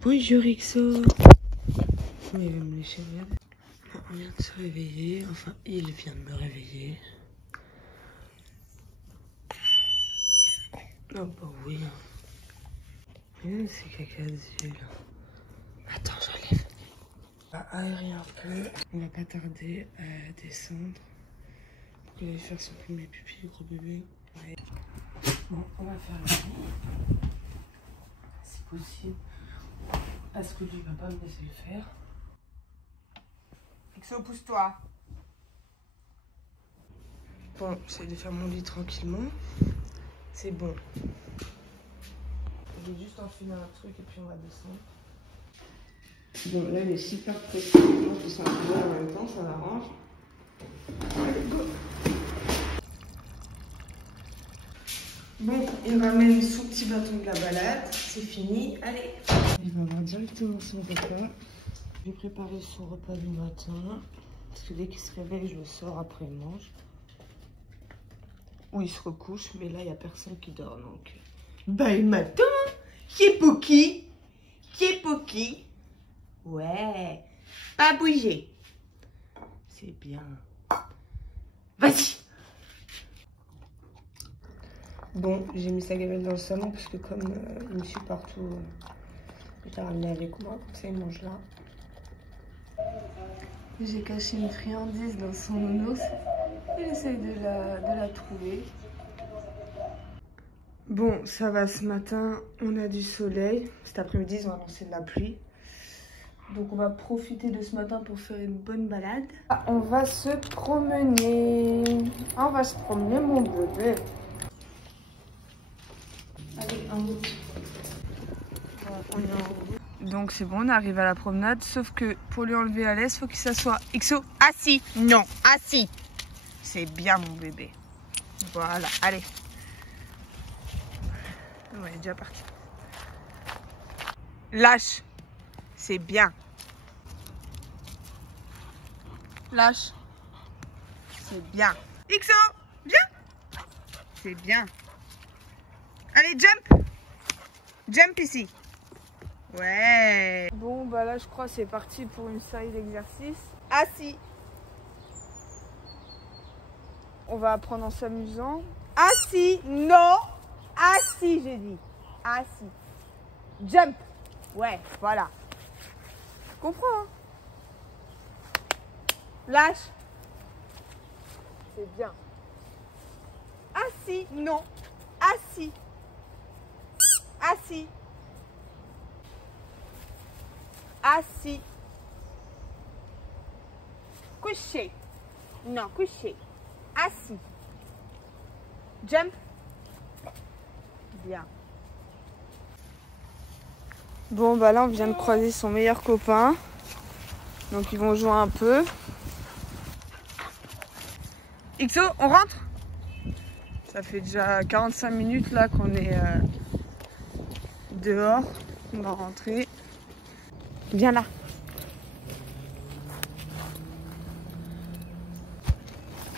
Bonjour XO. Il va me lécher, regarde. On vient de se réveiller, enfin il vient de me réveiller. Oh bah oui. Regarde ces caca dessus là. Attends, j'enlève. On va aérer un peu. On va pas tarder à descendre. Pour qu'il aille faire son premier pipi, gros bébé. Ouais. Bon, on va faire le lit. Si possible. Est-ce que lui va pas me laisser le faire? XO, pousse-toi. Bon, j'essaie de faire mon lit tranquillement. C'est bon. Je vais juste enfiler un truc et puis on va descendre. Bon, là, il est super précis. Donc, ils sont à en même temps, ça m'arrange. Allez, go! Bon, il ramène son petit bâton de la balade. C'est fini. Allez! Il va avoir directement son repas. Je vais préparer son repas du matin. Parce que dès qu'il se réveille, je le sors après il mange. Ou il se recouche, mais là, il n'y a personne qui dort, donc... Bah, le matin, c'est Poki. C'est Poki. Ouais, pas bouger. C'est bien. Vas-y. Bon, j'ai mis sa gamelle dans le salon, parce que comme il me suit partout, je l'ai ramené avec moi, comme ça il mange là. J'ai caché une friandise dans son nounours et j'essaye de la trouver. Bon, ça va ce matin, on a du soleil. Cet après-midi, ils ont annoncé de la pluie. Donc on va profiter de ce matin pour faire une bonne balade. Ah, on va se promener. On va se promener, mon bébé. Allez, en route. On est en route. Donc c'est bon, on arrive à la promenade. Sauf que pour lui enlever la laisse, il faut qu'il s'assoie. XO, assis. Non, assis. C'est bien, mon bébé. Voilà, allez. On est déjà parti. Lâche. C'est bien. Lâche. C'est bien. XO, viens. C'est bien. Allez, jump. Jump ici. Ouais. Bon, bah là, je crois c'est parti pour une série d'exercices. Assis. On va apprendre en s'amusant. Assis. Non. Assis, j'ai dit. Assis. Jump. Ouais, voilà. Tu comprends, hein? Lâche. C'est bien. Assis. Non. Assis. Assis. Assis. Couché. Non, couché. Assis. Jump. Bien. Bon, bah là, on vient de croiser son meilleur copain. Donc, ils vont jouer un peu. XO, on rentre? Ça fait déjà 45 minutes là qu'on est dehors. On va rentrer. Viens là.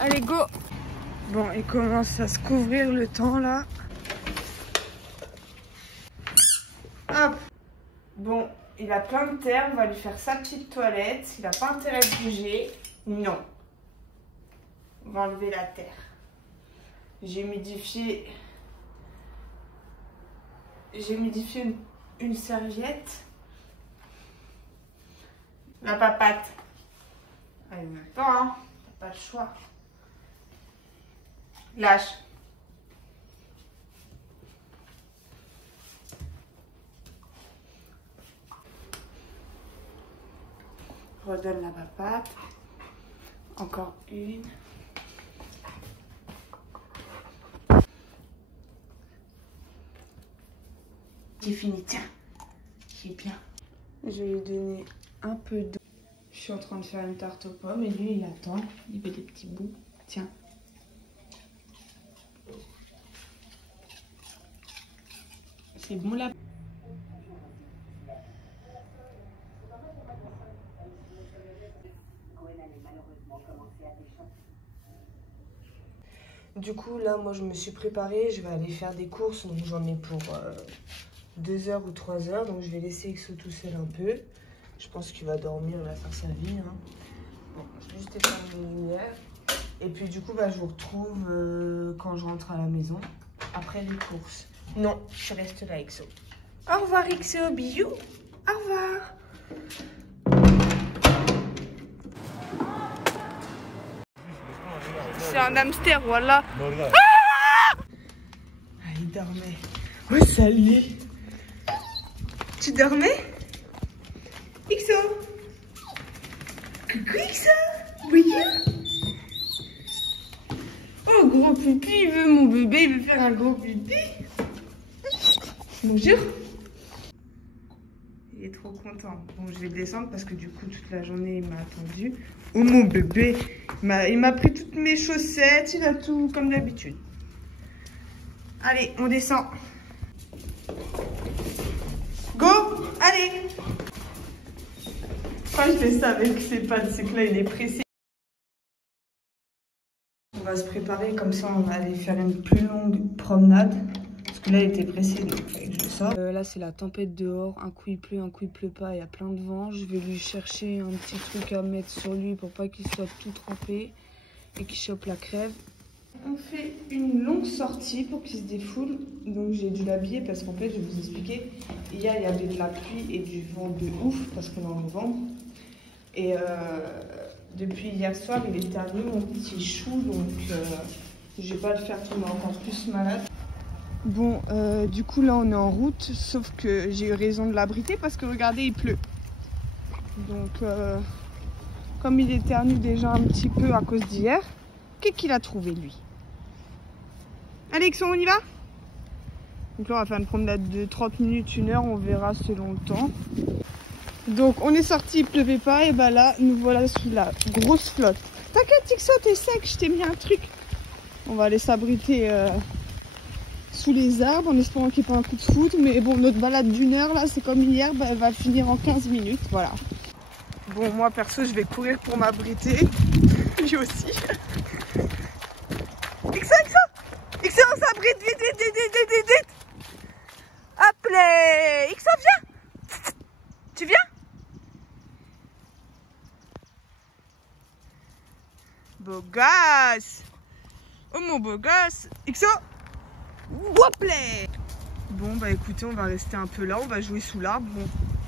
Allez, go! Bon, il commence à se couvrir le temps là. Hop! Bon, il a plein de terre, on va lui faire sa petite toilette. Il n'a pas intérêt de bouger. Non. On va enlever la terre. J'ai humidifié une serviette. La papate. Elle n'a pas, hein. T'as pas le choix. Lâche. Redonne la papate. Encore une. C'est fini, tiens. C'est bien. Je vais lui donner un peu d'eau. Je suis en train de faire une tarte aux pommes et lui il attend. Il veut des petits bouts. Tiens. C'est bon là. Du coup là moi je me suis préparée. Je vais aller faire des courses. Donc j'en ai pour 2 heures ou 3 heures. Donc je vais laisser Exo tout seul un peu. Je pense qu'il va dormir, il va faire sa vie. Hein. Bon, je vais juste éteindre les lumières. Et puis du coup, bah, je vous retrouve quand je rentre à la maison. Après les courses. Non, je reste là, Exo. Au revoir, Exo. Bisous. Au revoir. C'est un hamster, voilà. Ah, il dormait. Oh, salut. Tu dormais? Exo. Coucou, Exo. Oui. Oh, gros pipi, il veut mon bébé, il veut faire un gros pipi. Bonjour. Il est trop content. Bon, je vais descendre parce que du coup, toute la journée, il m'a attendu. Oh, mon bébé. Il m'a pris toutes mes chaussettes. Il a tout comme d'habitude. Allez, on descend. Go. Allez. Quand je fais ça avec ses pattes, c'est que là, il est pressé. On va se préparer. Comme ça, on va aller faire une plus longue promenade. Parce que là, il était pressé, donc il fallait que je sorte. Là, c'est la tempête dehors. Un coup, il pleut, un coup, il pleut pas. Il y a plein de vent. Je vais lui chercher un petit truc à mettre sur lui pour pas qu'il soit tout trempé et qu'il chope la crève. On fait une longue sortie pour qu'il se défoule. Donc, j'ai dû l'habiller parce qu'en fait, je vais vous expliquer. Hier, il y avait de la pluie et du vent de ouf parce qu'on est en novembre. Et depuis hier soir, il est terminé, mon petit chou. Donc, je vais pas le faire tomber encore plus malade. Bon, du coup là on est en route, sauf que j'ai eu raison de l'abriter parce que regardez, il pleut. Donc, comme il éternue déjà un petit peu à cause d'hier, qu'est-ce qu'il a trouvé lui? Alexandre, on y va? Donc là on va faire une promenade de 30 minutes, 1 heure, on verra selon le temps. Donc on est sorti, il pleuvait pas, et bah là nous voilà sous la grosse flotte. T'inquiète Tixo, t'es sec, je t'ai mis un truc. On va aller s'abriter sous les arbres en espérant qu'il n'y ait pas un coup de foudre. Mais bon, notre balade d'1 heure là, c'est comme hier, bah, elle va finir en 15 minutes. Voilà. Bon, moi perso, je vais courir pour m'abriter. Lui aussi. Exo, on s'abrite, vite. Hop là. Exo, viens. Tu viens? Beau gosse. Oh mon beau gosse. Exo. Hop là. Bon bah écoutez, on va rester un peu là, on va jouer sous l'arbre. Bon,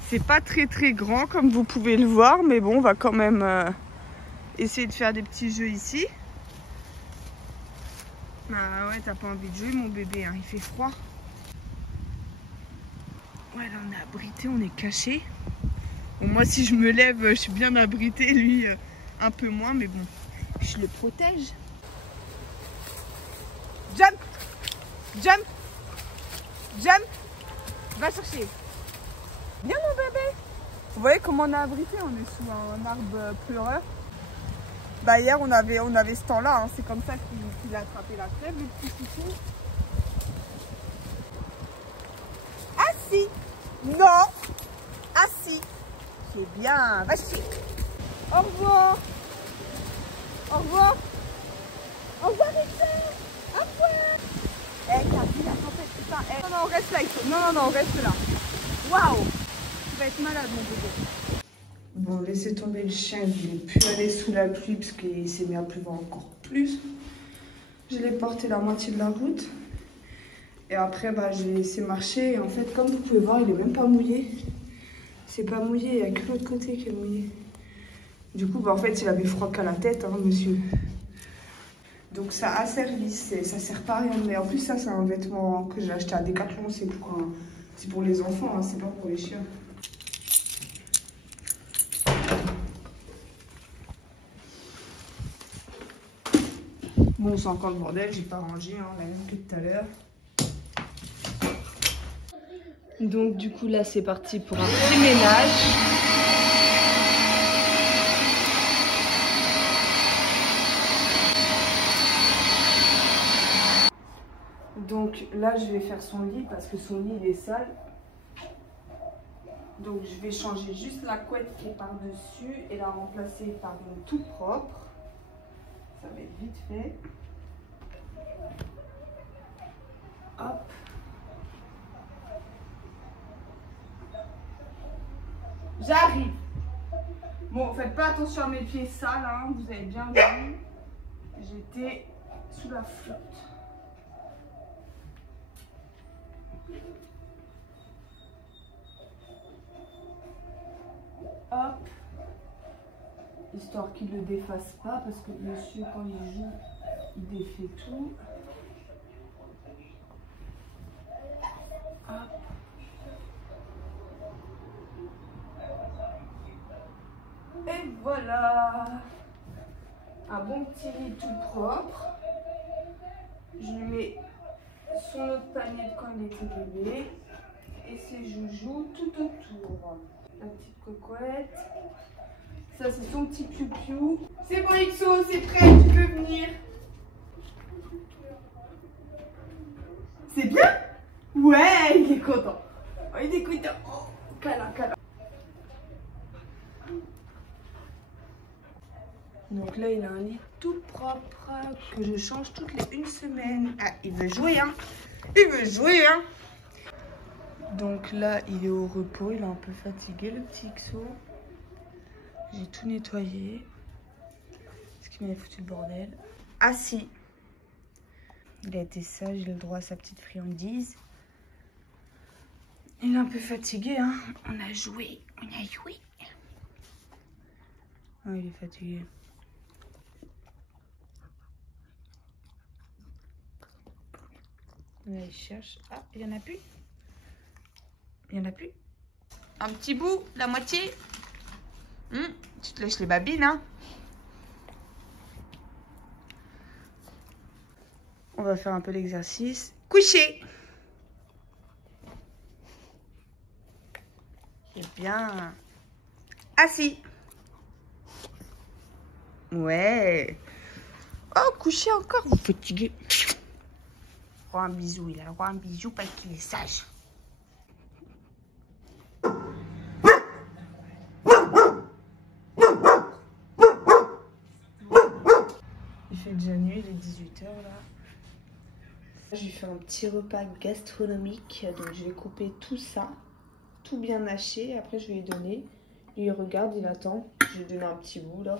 c'est pas très grand comme vous pouvez le voir, mais bon, on va quand même essayer de faire des petits jeux ici. Bah ouais, t'as pas envie de jouer mon bébé, hein, il fait froid. Ouais, là on est abrité, on est caché. Bon, moi si je me lève, je suis bien abrité, lui un peu moins, mais bon, je le protège. Jump! Jump! Jump! Va chercher. Viens mon bébé. Vous voyez comment on est abrité? On est sous un arbre pleureur. Bah hier on avait ce temps-là, hein. C'est comme ça qu'il a attrapé la crève, le petit chouchou. Assis. Non. Assis. C'est bien. Va chercher. Au revoir. Au revoir. Au revoir Richard. Au revoir. Eh, t'as vu la tempête, putain. Eh. Non, reste là, non, reste là. Waouh. Tu vas être malade, mon bébé. Bon, laissez tomber le chien. Je ne vais plus aller sous la pluie parce qu'il s'est mis à pleuvoir encore plus. Je l'ai porté la moitié de la route. Et après, bah, j'ai laissé marcher. Et en fait, comme vous pouvez voir, il est même pas mouillé. C'est pas mouillé, il n'y a que l'autre côté qui est mouillé. Du coup, bah, en fait, il avait froid qu'à la tête, hein, monsieur. Donc ça a servi, ça sert pas à rien. Mais en plus ça c'est un vêtement que j'ai acheté à Decathlon, c'est pour les enfants, hein, c'est pas pour les chiens. Bon, c'est encore le bordel, j'ai pas rangé, hein, la même que tout à l'heure. Donc du coup là c'est parti pour un petit ménage. Donc là je vais faire son lit parce que son lit il est sale. Donc je vais changer juste la couette qui est par dessus et la remplacer par une toute propre. Ça va être vite fait. Hop. J'arrive. Bon, faites pas attention à mes pieds sales, hein. Vous avez bien vu. J'étais sous la flotte. Hop. Histoire qu'il ne le défasse pas, parce que monsieur, quand il joue, il défait tout. Hop. Et voilà. Un bon petit lit tout propre. Je lui mets son autre panier de quand il était bébé. Et ses joujoux tout autour. La petite cocotte. Ça, c'est son petit piou-piou. C'est bon, XO, c'est prêt, tu peux venir. C'est bien? Ouais, il est content. Oh, il est content. Oh, câlin, câlin. Donc là, il a un lit tout propre que je change toutes les 1 semaine. Ah, il veut jouer, hein? Il veut jouer, hein? Donc là, il est au repos. Il est un peu fatigué, le petit XO. J'ai tout nettoyé. Parce qu'il m'avait foutu le bordel. Assis. Il a été sage, il a le droit à sa petite friandise. Il est un peu fatigué, hein? On a joué. Ah, il est fatigué. Là, il cherche. Ah, il n'y en a plus. Il n'y en a plus. Un petit bout, la moitié. Tu te lèches les babines, hein. On va faire un peu l'exercice. Coucher. C'est bien. Assis. Ouais. Oh, coucher encore, vous fatiguez. Un bisou, il a le droit à un bisou parce qu'il est sage. Il fait déjà nuit, il est 18 h là. Je lui fais un petit repas gastronomique, donc je vais couper tout ça, tout bien haché, après je vais lui donner. Il regarde, il attend, je vais lui donner un petit bout là.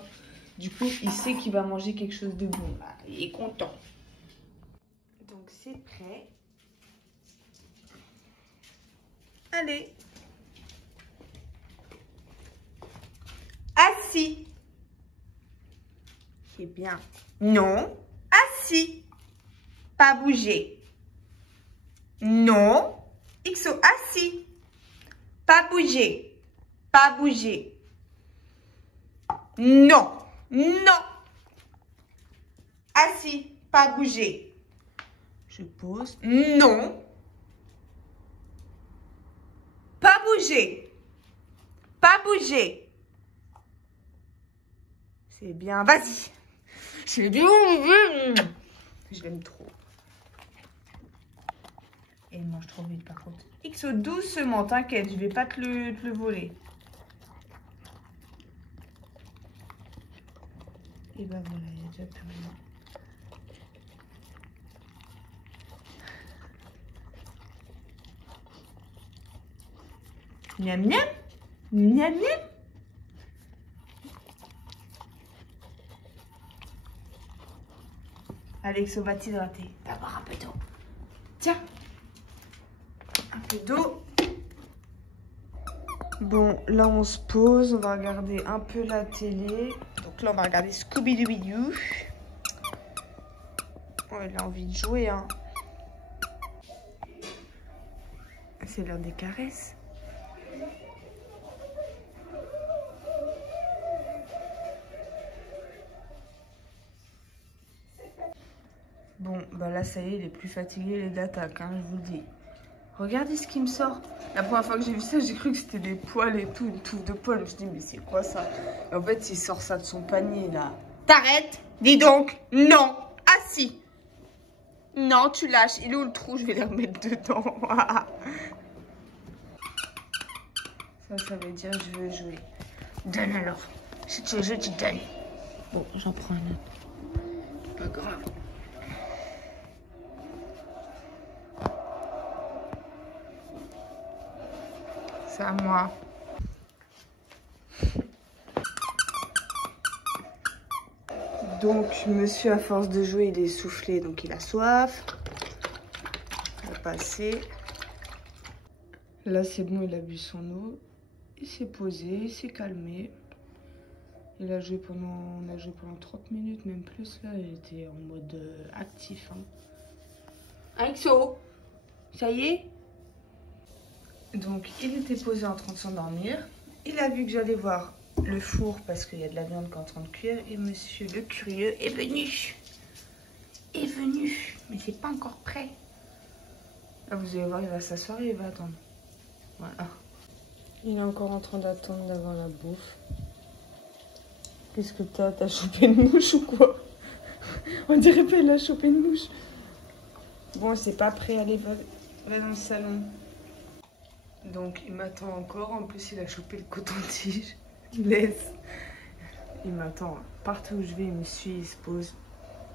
Du coup, il sait qu'il va manger quelque chose de bon. Là. Il est content. Donc c'est prêt. Allez. Assis. C'est bien. Non. Assis. Pas bouger. Non. XO, assis. Pas bouger. Pas bouger. Non. Non. Assis. Pas bouger. Je pose. Non. Pas bouger. Pas bouger. C'est bien. Vas-y. C'est bien. Je l'aime trop. Et il mange trop vite par contre. XO, doucement, t'inquiète, je vais pas te le voler. Et ben voilà, il y a déjà plus rien. Miam miam. Miam miam. Alex, on va t'hydrater. D'abord un peu d'eau. Tiens. Un peu d'eau. Bon, là on se pose. On va regarder un peu la télé. Donc là on va regarder Scooby-Doo. Oh, il a envie de jouer, hein. C'est l'heure des caresses. Bon, bah là, ça y est, il est plus fatigué, il est d'attaque, hein, je vous le dis. Regardez ce qui me sort. La première fois que j'ai vu ça, j'ai cru que c'était des poils et tout, une touffe de poils. Je me suis dit, mais c'est quoi ça? Et en fait, il sort ça de son panier, là. T'arrêtes? Dis donc, non, assis. Non, tu lâches. Il est où le trou? Je vais les remettre dedans. Ça veut dire je veux jouer. Donne alors. Si tu veux jouer, tu donnes. Bon, j'en prends un autre. Pas grave. C'est à moi. Donc, monsieur, à force de jouer, il est essoufflé, donc il a soif. On va passer. Là, c'est bon, il a bu son eau. Il s'est posé, il s'est calmé. On a joué pendant 30 minutes, même plus. Là, il était en mode actif. Hein. Axo, ça y est? Donc, il était posé en train de s'endormir. Il a vu que j'allais voir le four parce qu'il y a de la viande qui est en train de cuire. Et monsieur le curieux est venu. Mais c'est pas encore prêt. Là, vous allez voir, il va s'asseoir et il va attendre. Voilà. Il est encore en train d'attendre d'avoir la bouffe. Qu'est-ce que t'as chopé une mouche ou quoi? On dirait pas il a chopé une mouche. Bon, c'est pas prêt, allez, va dans le salon. Donc, il m'attend encore. En plus, il a chopé le coton-tige. Il laisse. Il m'attend. Partout où je vais, il me suit, il se pose.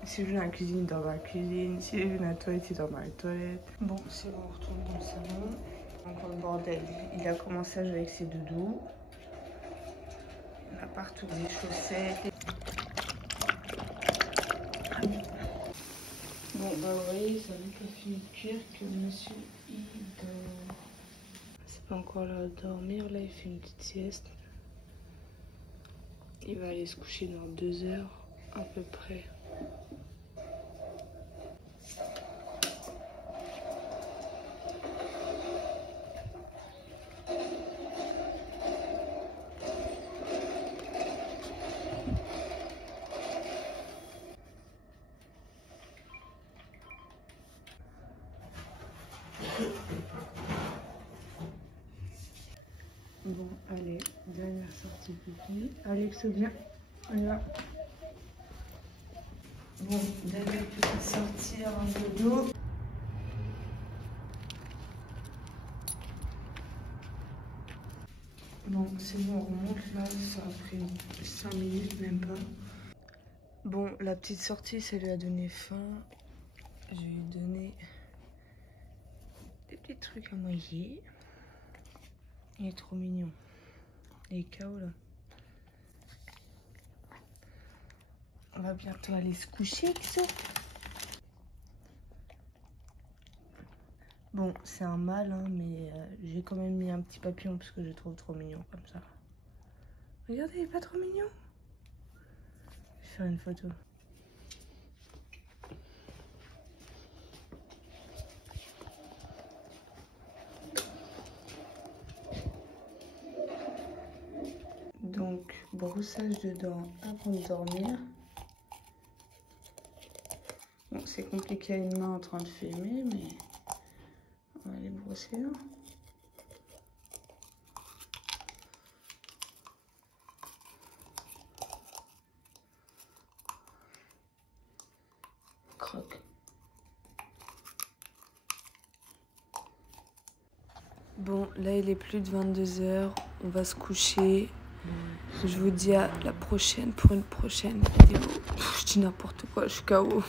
Si je vais dans la cuisine, il dort dans la cuisine. Si je vais dans la toilette, il dort dans la toilette. Bon, c'est bon, on retourne dans le salon. Encore le bordel. Il a commencé à jouer avec ses doudous. Il a partout des chaussettes. Bon, bah vous voyez, ça veut qu'il a fini de cuire que monsieur, il dort. C'est pas encore l'heure de dormir, là, il fait une petite sieste. Il va aller se coucher dans 2 heures, à peu près. Bon, allez, dernière sortie pipi. Alex, viens, on y va. Bon, dernière petite sortie avant le dodo. Bon, c'est bon, on remonte là, ça a pris 5 minutes, même pas. Bon, la petite sortie, ça lui a donné faim. Je vais lui donner des petits trucs à manger. Il est trop mignon. Il est KO là. On va bientôt aller se coucher, Xo. Bon, c'est un mâle, hein, mais j'ai quand même mis un petit papillon parce que je le trouve trop mignon comme ça. Regardez, il est pas trop mignon. Je vais faire une photo. Donc, brossage de dents avant de dormir. Bon, c'est compliqué à une main en train de filmer, mais on va les brosser là. Croque. Bon, là il est plus de 22 h, on va se coucher. Je vous dis à la prochaine pour une prochaine vidéo. Je dis n'importe quoi, je suis KO.